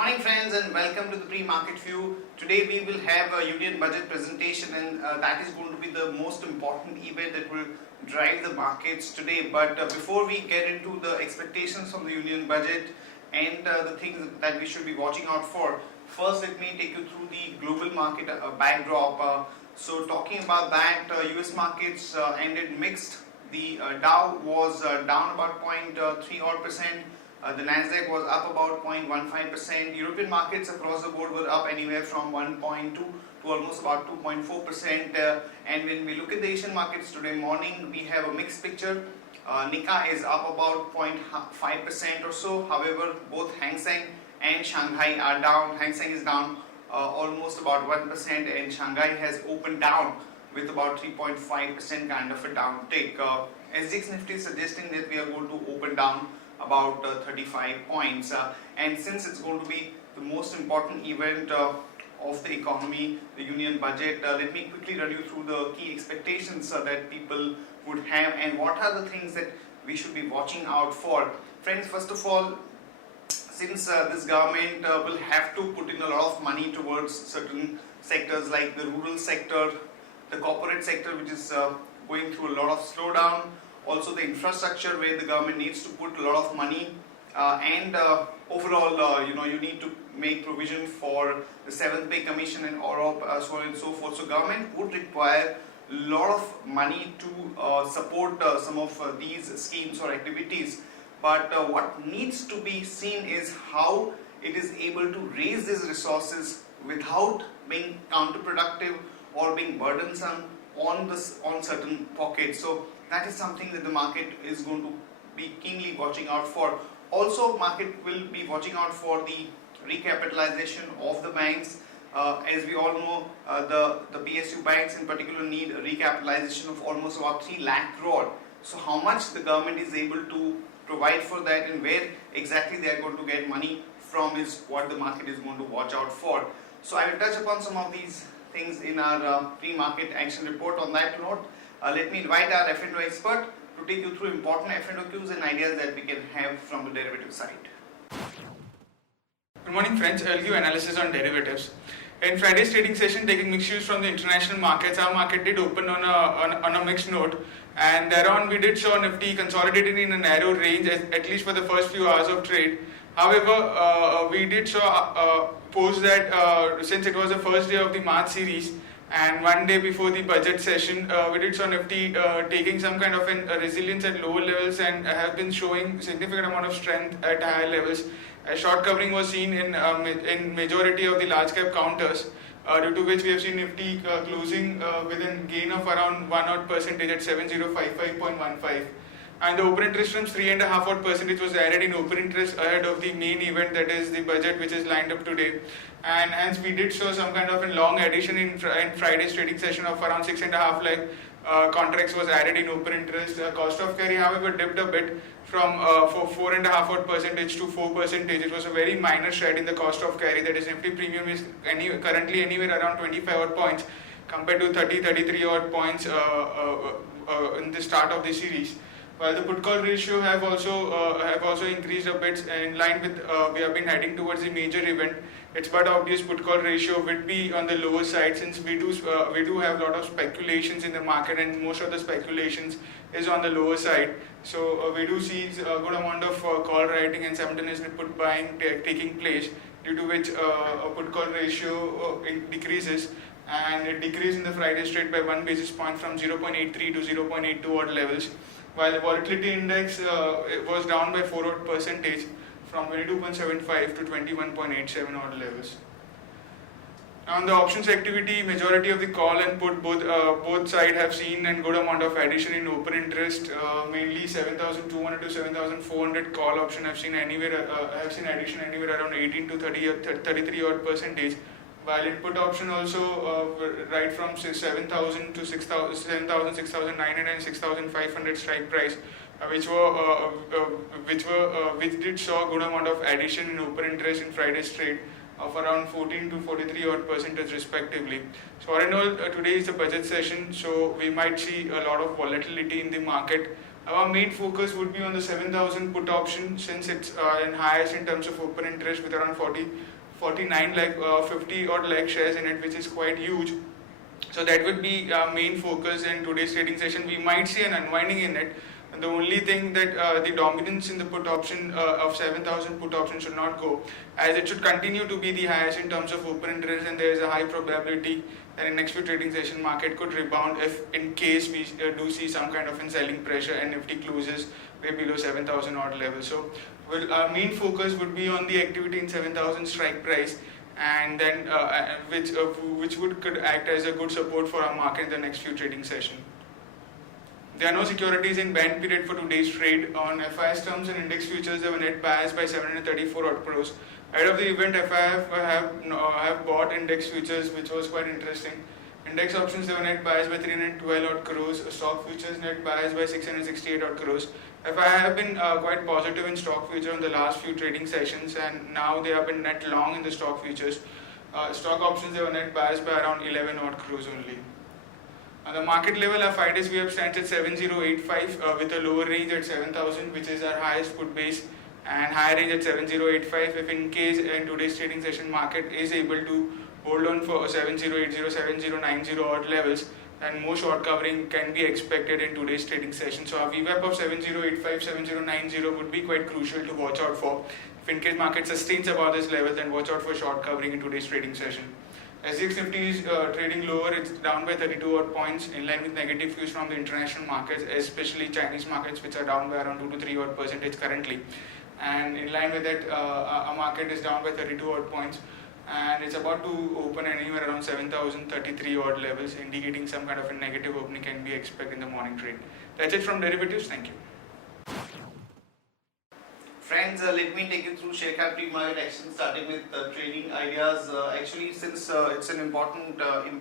morning friends and welcome to the pre-market view. Today we will have a union budget presentation and that is going to be the most important event that will drive the markets today. But before we get into the expectations from the union budget and the things that we should be watching out for, first let me take you through the global market backdrop. So talking about that, US markets ended mixed. The Dow was down about 0.3 odd percent. The Nasdaq was up about 0.15%. European markets across the board were up anywhere from 1.2 to almost about 2.4%. And when we look at the Asian markets today morning, we have a mixed picture. Nikkei is up about 0.5% or so. However, both Hang Seng and Shanghai are down. Hang Seng is down almost about 1% and Shanghai has opened down with about 3.5% kind of a downtick. SGX Nifty is suggesting that we are going to open down about 35 points, and since it's going to be the most important event of the economy, the union budget, let me quickly run you through the key expectations that people would have and what are the things that we should be watching out for. Friends, first of all, since this government will have to put in a lot of money towards certain sectors like the rural sector, the corporate sector, which is going through a lot of slowdown, also the infrastructure where the government needs to put a lot of money, and overall you need to make provision for the 7th pay commission and so on and so forth. So government would require a lot of money to support some of these schemes or activities, but what needs to be seen is how it is able to raise these resources without being counterproductive or being burdensome on certain pockets. So that is something that the market is going to be keenly watching out for. Also, market will be watching out for the recapitalization of the banks. As we all know, the PSU banks in particular need a recapitalization of almost about 3 lakh crore. So how much the government is able to provide for that and where exactly they are going to get money from is what the market is going to watch out for. So I will touch upon some of these things in our pre-market action report. On that note, let me invite our F&O expert to take you through important F&O cues and ideas that we can have from the derivative side. Good morning friends, I'll give analysis on derivatives. In Friday's trading session, taking mixed views from the international markets, our market did open on a mixed note, and thereon we did show Nifty consolidating in a narrow range at least for the first few hours of trade. However, we did show post that since it was the first day of the March series and one day before the budget session, we did show Nifty taking some kind of a resilience at lower levels and have been showing significant amount of strength at higher levels. A short covering was seen in majority of the large cap counters, due to which we have seen Nifty closing with a gain of around 1% at 7055.15. And the open interest from 3.5% was added in open interest ahead of the main event, that is the budget, which is lined up today. And hence we did show some kind of a long addition in Friday's trading session of around 6.5 lakh contracts was added in open interest. Cost of carry, however, dipped a bit from 4.5% to 4%. It was a very minor shed in the cost of carry, that is Nifty premium is currently anywhere around 25 odd points compared to 33 odd points in the start of the series. While the put call ratio have also increased a bit in line with we have been heading towards the major event. It's but obvious put call ratio would be on the lower side, since we do have a lot of speculations in the market and most of the speculations is on the lower side. So we do see a good amount of call writing and simultaneously put buying taking place, due to which a put call ratio decreases, and it decreased in the Friday's trade by 1 basis point from 0.83 to 0.82 odd levels. While the volatility index it was down by 4 odd percentage from 22.75 to 21.87 odd levels. On the options activity, majority of the call and put both sides have seen a good amount of addition in open interest. Mainly 7,200 to 7,400 call option have seen addition anywhere around 18 to 33 odd percentage. While input option also right from 7,000 to 6,000, 6,900 and 6,500 strike price, which did show a good amount of addition in open interest in Friday's trade of around 14 to 43 odd percentage respectively. So all in all, today is the budget session, so we might see a lot of volatility in the market. Our main focus would be on the 7,000 put option, since it's in highest in terms of open interest with around 49 like 50 odd lakh shares in it, which is quite huge. So that would be our main focus in today's trading session. We might see an unwinding in it. The only thing that the dominance in the put option of 7,000 put option should not go, as it should continue to be the highest in terms of open interest, and there is a high probability that in next few trading session market could rebound if in case we do see some kind of in selling pressure and Nifty closes way below 7,000 odd level. So our main focus would be on the activity in 7,000 strike price, and then which could act as a good support for our market in the next few trading session. There are no securities in band period for today's trade. On FIS terms and index futures, they were net biased by 734 odd crores. Ahead of the event, FIF have bought index futures, which was quite interesting. Index options, they were net biased by 312 odd crores. Stock futures net biased by 668 odd crores. FI have been quite positive in stock futures in the last few trading sessions, and now they have been net long in the stock futures. Stock options, they were net biased by around 11 odd crores only. On the market level, our 5 days VWAP stands at 7085 with a lower range at 7000, which is our highest put base, and higher range at 7085. If in case in today's trading session market is able to hold on for 7080, 7090 odd levels, then more short covering can be expected in today's trading session. So our VWAP of 7085, 7090 would be quite crucial to watch out for. If in case market sustains above this level, then watch out for short covering in today's trading session. SGX Nifty is trading lower. It's down by 32 odd points, in line with negative views from the international markets, especially Chinese markets, which are down by around 2 to 3 odd percentage currently. And in line with that, our market is down by 32 odd points, and it's about to open anywhere around 7,033 odd levels, indicating some kind of a negative opening can be expected in the morning trade. That's it from derivatives. Thank you. Friends, let me take you through share pre-market action, starting with trading ideas. Actually, since it's an important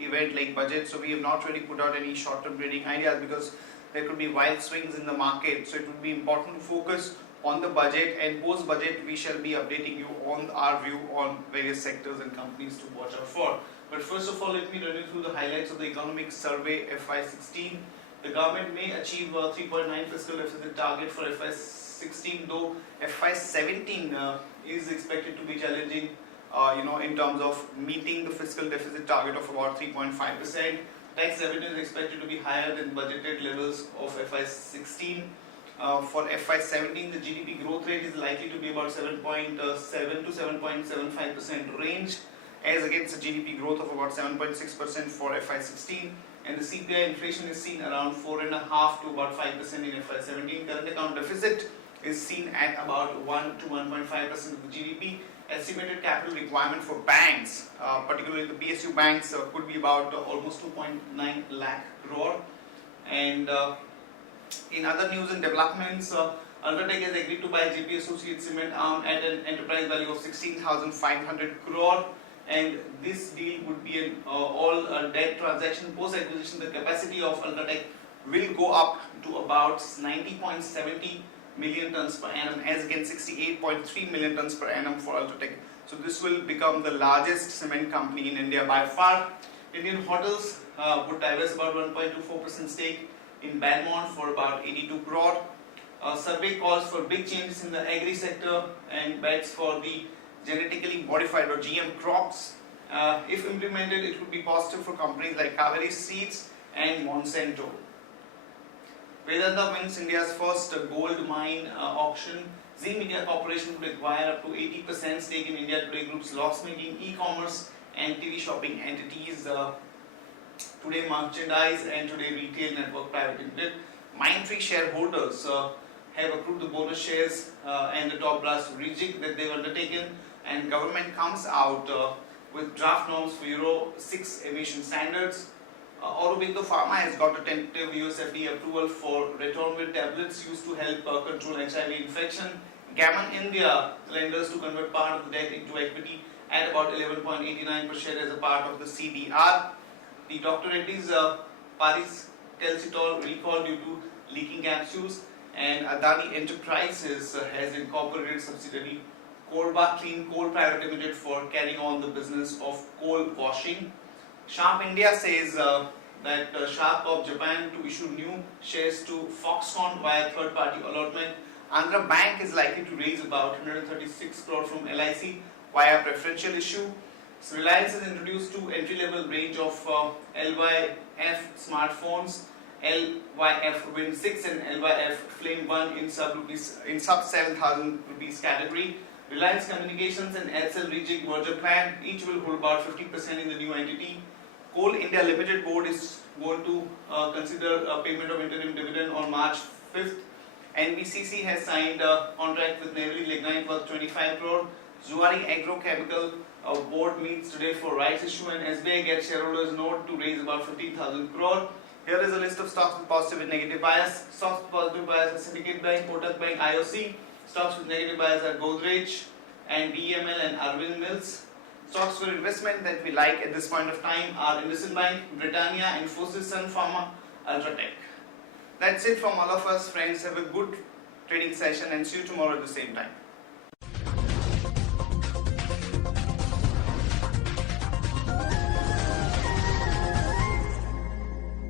event like budget, so we have not really put out any short-term trading ideas because there could be wild swings in the market. So it would be important to focus on the budget, and post-budget we shall be updating you on our view on various sectors and companies to watch out for. But first of all, let me run you through the highlights of the economic survey FY16. The government may achieve a 3.9 fiscal deficit target for FY16, though FY17 is expected to be challenging, in terms of meeting the fiscal deficit target of about 3.5%. Tax revenue is expected to be higher than budgeted levels of FY16. For FY17, the GDP growth rate is likely to be about 7.7 to 7.75% range, as against a GDP growth of about 7.6% for FY16. And the CPI inflation is seen around 4.5 to about 5% in FY17. Current account deficit is seen at about 1 to 1.5% of the GDP. Estimated capital requirement for banks, particularly the PSU banks, could be about almost 2.9 lakh crore. And in other news and developments, UltraTech has agreed to buy JP Associates Cement Arm at an enterprise value of 16,500 crore. And this deal would be an all-debt transaction. Post-acquisition, the capacity of UltraTech will go up to about 90.70 million tons per annum, as against 68.3 million tons per annum for UltraTech. So this will become the largest cement company in India by far. Indian Hotels would divest about 1.24% stake in Balmond for about 82 crore. Survey calls for big changes in the agri sector and bets for the genetically modified or GM crops. If implemented, it would be positive for companies like Kaveri Seeds and Monsanto. Vedanta wins India's first gold mine auction. Zee Media Corporation would acquire up to 80% stake in India Today Group's loss-making e-commerce and TV shopping entities, Today Merchandise and Today Retail Network Private Limited. Mindtree shareholders have approved the bonus shares and the top brass rejig that they've undertaken, and government comes out with draft norms for Euro 6 emission standards. Aurobindo Pharma has got a tentative US FDA approval for Ritonavir tablets used to help control HIV infection. Gammon India lenders to convert part of the debt into equity at about 11.89 per share as a part of the CDR. The Dr. Reddy's Paris Calcitol recall due to leaking capsules, and Adani Enterprises has incorporated subsidiary Korba Clean Coal Private Limited for carrying on the business of coal washing. Sharp India says that Sharp of Japan to issue new shares to Foxconn via third-party allotment. Andhra Bank is likely to raise about 136 crore from LIC via preferential issue. So Reliance has introduced two entry-level range of LYF smartphones, LYF Win 6 and LYF Flame 1 in sub 7,000 rupees category. Reliance Communications and Aircel rejig merger plan, each will hold about 50% in the new entity. Coal India Limited board is going to consider a payment of interim dividend on March 5th. NBCC has signed a contract with Neyveli Lignite worth 25 crore. Zuari Agrochemical board meets today for rights issue, and SBI gets shareholders note to raise about 15,000 crore. Here is a list of stocks with positive and negative bias. Stocks with positive bias are Syndicate Bank, Kotak Bank, IOC. Stocks with negative bias are Godrej and DML and Arvind Mills. Stocks for investment that we like at this point of time are IndusInd Bank, Britannia, Infosys, Sun Pharma, Ultratech. That's it from all of us, friends. Have a good trading session and see you tomorrow at the same time.